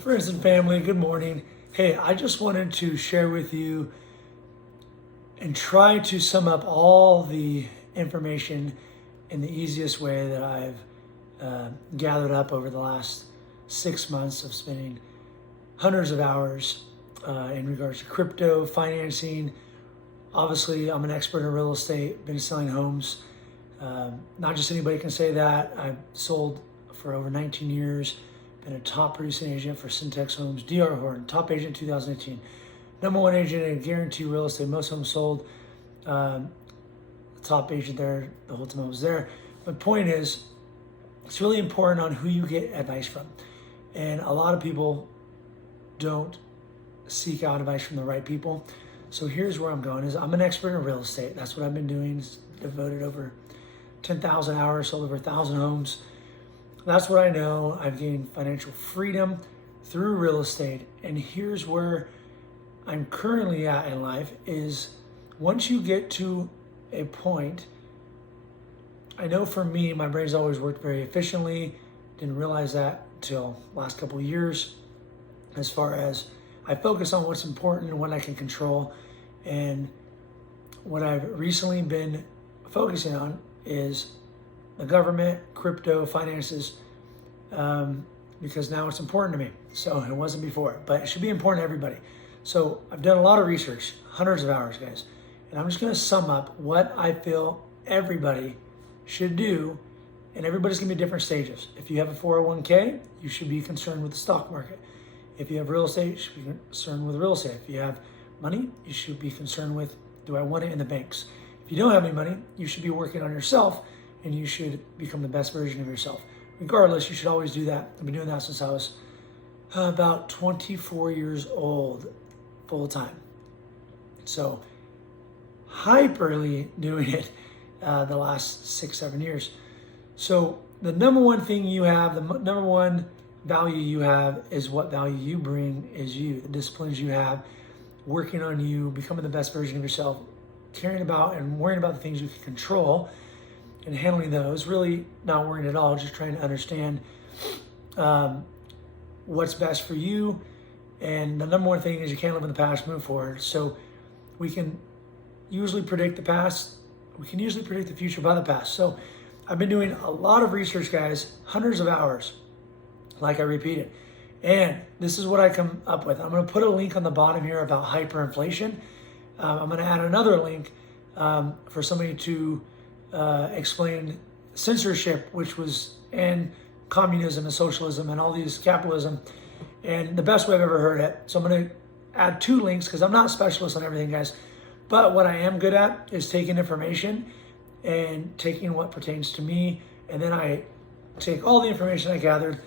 Friends and family, good morning. Hey, I just wanted to share with you and try to sum up all the information in the easiest way that I've gathered up over the last 6 months of spending hundreds of hours in regards to crypto, financing. Obviously, I'm an expert in real estate, been selling homes. Not just anybody can say that. I've sold for over 19 years. Been a top producing agent for Syntex Homes, DR Horton, top agent 2018, number one agent in Guarantee Real Estate, most homes sold, top agent there the whole time I was there. My point is, it's really important on who you get advice from. And a lot of people don't seek out advice from the right people. So here's where I'm going is I'm an expert in real estate. That's what I've been doing, devoted over 10,000 hours, sold over 1,000 homes. That's what I know. I've gained financial freedom through real estate. And here's where I'm currently at in life is once you get to a point, I know for me, my brain's always worked very efficiently. Didn't realize that until last couple of years. As far as I focus on what's important and what I can control. And what I've recently been focusing on is the government, crypto, finances, because now it's important to me. So it wasn't before, but it should be important to everybody. So I've done a lot of research, hundreds of hours, guys. And I'm just going to sum up what I feel everybody should do. And everybody's going to be different stages. If you have a 401k, you should be concerned with the stock market. If you have real estate, you should be concerned with real estate. If you have money, you should be concerned with, do I want it in the banks? If you don't have any money, you should be working on yourself and you should become the best version of yourself. Regardless, you should always do that. I've been doing that since I was about 24 years old, full time. So, hyperly doing it the last 6-7 years. So, the number one thing you have, the number one value you have is what value you bring is you, the disciplines you have, working on you, becoming the best version of yourself, caring about and worrying about the things you can control and handling those, really not worrying at all, just trying to understand what's best for you. And the number one thing is you can't live in the past, move forward. So we can usually predict the past. We can usually predict the future by the past. So I've been doing a lot of research, guys, hundreds of hours, like I repeated. And this is what I come up with. I'm going to put a link on the bottom here about hyperinflation. I'm going to add another link for somebody to explain censorship, which was in communism and socialism and all these capitalism, and the best way I've ever heard it. So I'm going to add 2 links because I'm not a specialist on everything, guys. But what I am good at is taking information and taking what pertains to me, and then I take all the information I gathered,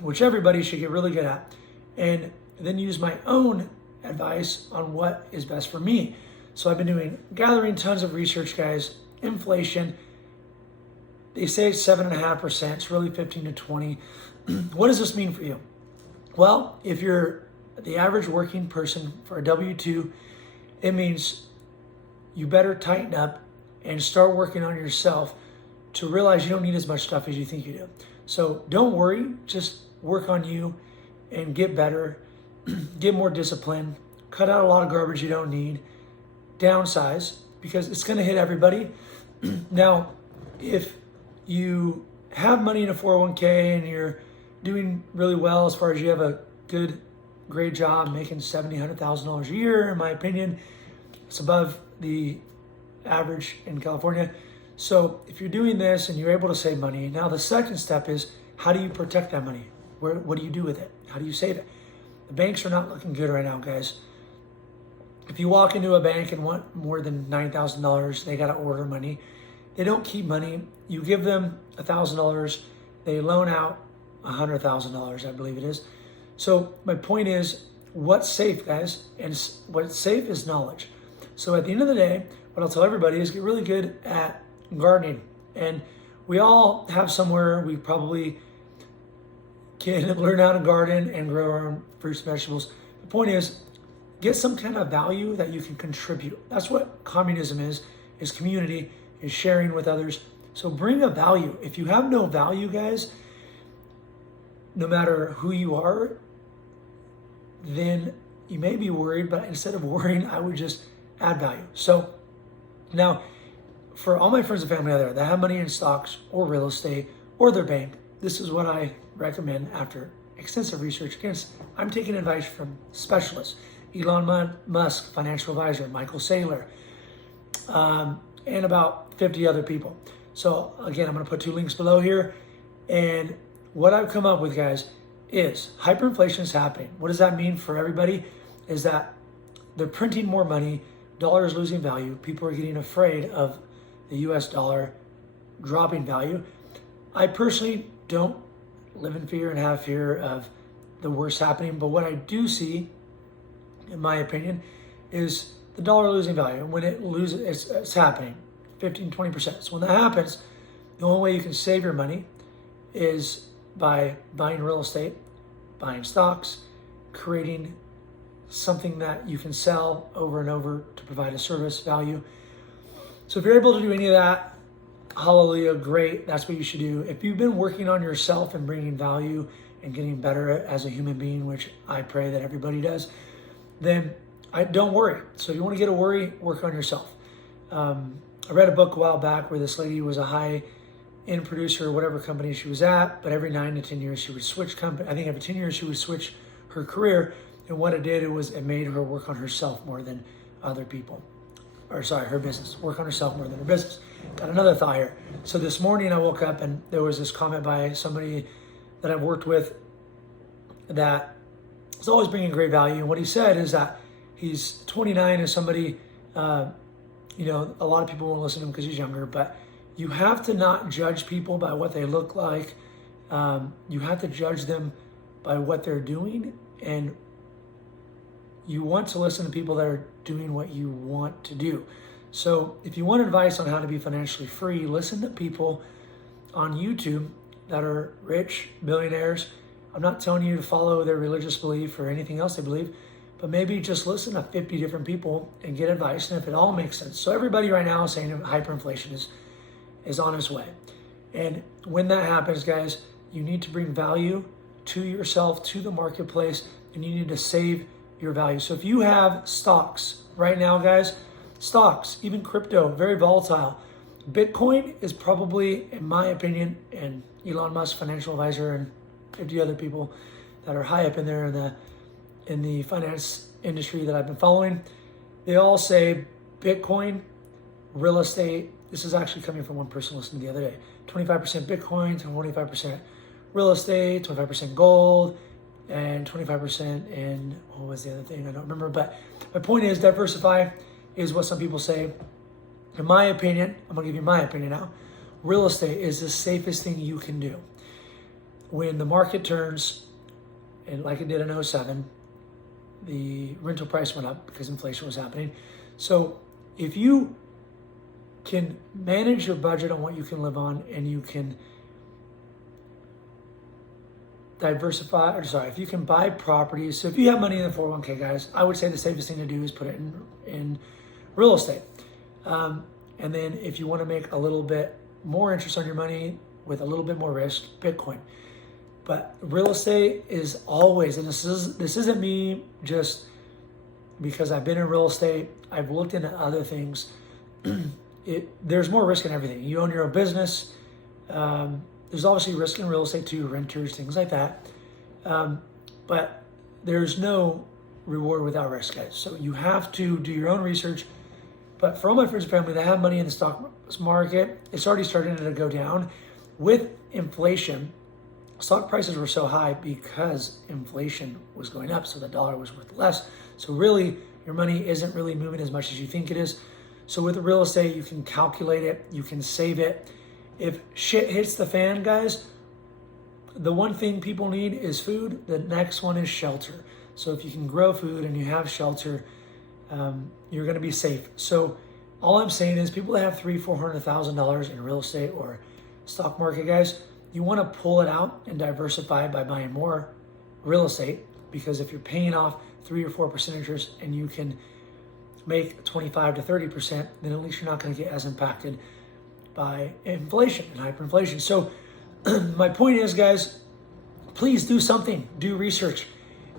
which everybody should get really good at, and then use my own advice on what is best for me. So I've been gathering tons of research, guys. Inflation, they say 7.5%, it's really 15 to 20. What does this mean for you? Well, if you're the average working person for a W-2, it means you better tighten up and start working on yourself to realize you don't need as much stuff as you think you do. So don't worry, just work on you and get better, get more discipline, cut out a lot of garbage you don't need, downsize, because it's going to hit everybody. Now, if you have money in a 401k and you're doing really well as far as you have a good, great job making $70,000, $100,000 a year, in my opinion, it's above the average in California. So if you're doing this and you're able to save money, now the second step is how do you protect that money? What do you do with it? How do you save it? The banks are not looking good right now, guys. If you walk into a bank and want more than $9,000, they got to order money. They don't keep money. You give them $1,000, they loan out $100,000, I believe it is. So my point is, what's safe, guys? And what's safe is knowledge. So at the end of the day, what I'll tell everybody is get really good at gardening. And we all have somewhere we probably can learn how to garden and grow our own fruits and vegetables. The point is, get some kind of value that you can contribute. That's what communism is community, is sharing with others. So bring a value. If you have no value, guys, no matter who you are, then you may be worried, but instead of worrying, I would just add value. So now, for all my friends and family out there that have money in stocks or real estate or their bank, this is what I recommend after extensive research. Again, I'm taking advice from specialists: Elon Musk, financial advisor, Michael Saylor, and about 50 other people. So again, I'm going to put 2 links below here. And what I've come up with, guys, is hyperinflation is happening. What does that mean for everybody? Is that they're printing more money, dollar is losing value, people are getting afraid of the US dollar dropping value. I personally don't live in fear and have fear of the worst happening, but what I do see, in my opinion, is the dollar losing value. And when it loses, it's happening 15, 20%. So when that happens, the only way you can save your money is by buying real estate, buying stocks, creating something that you can sell over and over to provide a service value. So if you're able to do any of that, hallelujah, great. That's what you should do. If you've been working on yourself and bringing value and getting better as a human being, which I pray that everybody does, then don't worry. So if you want to get a worry, work on yourself. I read a book a while back where this lady was a high-end producer, whatever company she was at, but every 9 to 10 years she would switch company. I think every 10 years she would switch her career, and what it did was it made her work on herself more than other people. Or sorry, her business. Work on herself more than her business. Got another thought here. So this morning I woke up and there was this comment by somebody that I've worked with that is always bringing great value. And what he said is that he's 29 and somebody, a lot of people won't listen to him because he's younger, but you have to not judge people by what they look like. You have to judge them by what they're doing, and you want to listen to people that are doing what you want to do. So if you want advice on how to be financially free, listen to people on YouTube that are rich, billionaires. I'm not telling you to follow their religious belief or anything else they believe, but maybe just listen to 50 different people and get advice, and if it all makes sense. So everybody right now is saying hyperinflation is on its way. And when that happens, guys, you need to bring value to yourself, to the marketplace, and you need to save your value. So if you have stocks right now, guys, stocks, even crypto, very volatile. Bitcoin is probably, in my opinion, and Elon Musk, financial advisor, and 50 other people that are high up in there in the finance industry that I've been following, they all say Bitcoin, real estate. This is actually coming from one person listening the other day. 25% Bitcoin, 25% real estate, 25% gold, and 25% in, what was the other thing? I don't remember. But my point is, diversify is what some people say. In my opinion, I'm going to give you my opinion now. Real estate is the safest thing you can do. When the market turns, and like it did in 07, the rental price went up because inflation was happening. So if you can manage your budget on what you can live on, and you can if you can buy properties. So if you have money in the 401k, guys, I would say the safest thing to do is put it in real estate. And then if you want to make a little bit more interest on your money with a little bit more risk, Bitcoin. But real estate is always, and this isn't me just because I've been in real estate. I've looked into other things. There's more risk in everything. You own your own business. There's obviously risk in real estate too, renters, things like that. But there's no reward without risk, guys. So you have to do your own research. But for all my friends and family that have money in the stock market, it's already starting to go down. With inflation, stock prices were so high because inflation was going up, so the dollar was worth less. So really, your money isn't really moving as much as you think it is. So with real estate, you can calculate it, you can save it. If shit hits the fan, guys, the one thing people need is food. The next one is shelter. So if you can grow food and you have shelter, you're going to be safe. So all I'm saying is people that have $300,000-$400,000 in real estate or stock market, guys, you want to pull it out and diversify by buying more real estate, because if you're paying off 3 or 4% interest and you can make 25 to 30%, then at least you're not going to get as impacted by inflation and hyperinflation. So my point is, guys, please do something, do research.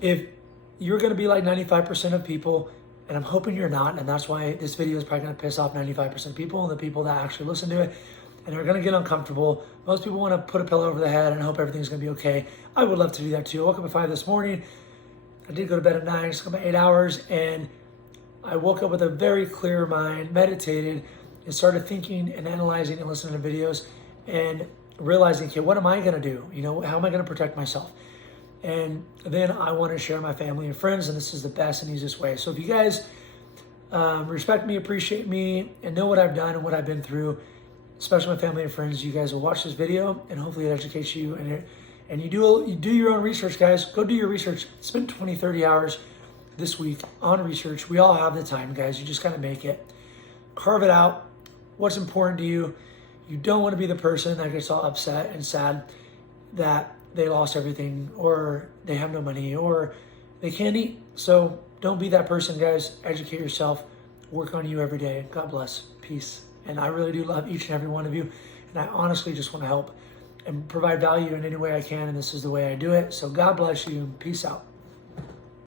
If you're going to be like 95% of people, and I'm hoping you're not, and that's why this video is probably going to piss off 95% of people and the people that actually listen to it, and they're going to get uncomfortable. Most people want to put a pillow over their head and hope everything's going to be okay. I would love to do that too. I woke up at 5 this morning. I did go to bed at 9, just about 8 hours, and I woke up with a very clear mind, meditated, and started thinking and analyzing and listening to videos and realizing, okay, what am I going to do? You know, how am I going to protect myself? And then I want to share my family and friends, and this is the best and easiest way. So if you guys respect me, appreciate me, and know what I've done and what I've been through, especially my family and friends, you guys will watch this video, and hopefully it educates you. And you do your own research, guys. Go do your research. Spend 20, 30 hours this week on research. We all have the time, guys. You just got to make it. Carve it out. What's important to you. You don't want to be the person that gets all upset and sad that they lost everything, or they have no money, or they can't eat. So don't be that person, guys. Educate yourself. Work on you every day. God bless. Peace. And I really do love each and every one of you. And I honestly just want to help and provide value in any way I can. And this is the way I do it. So God bless you. Peace out.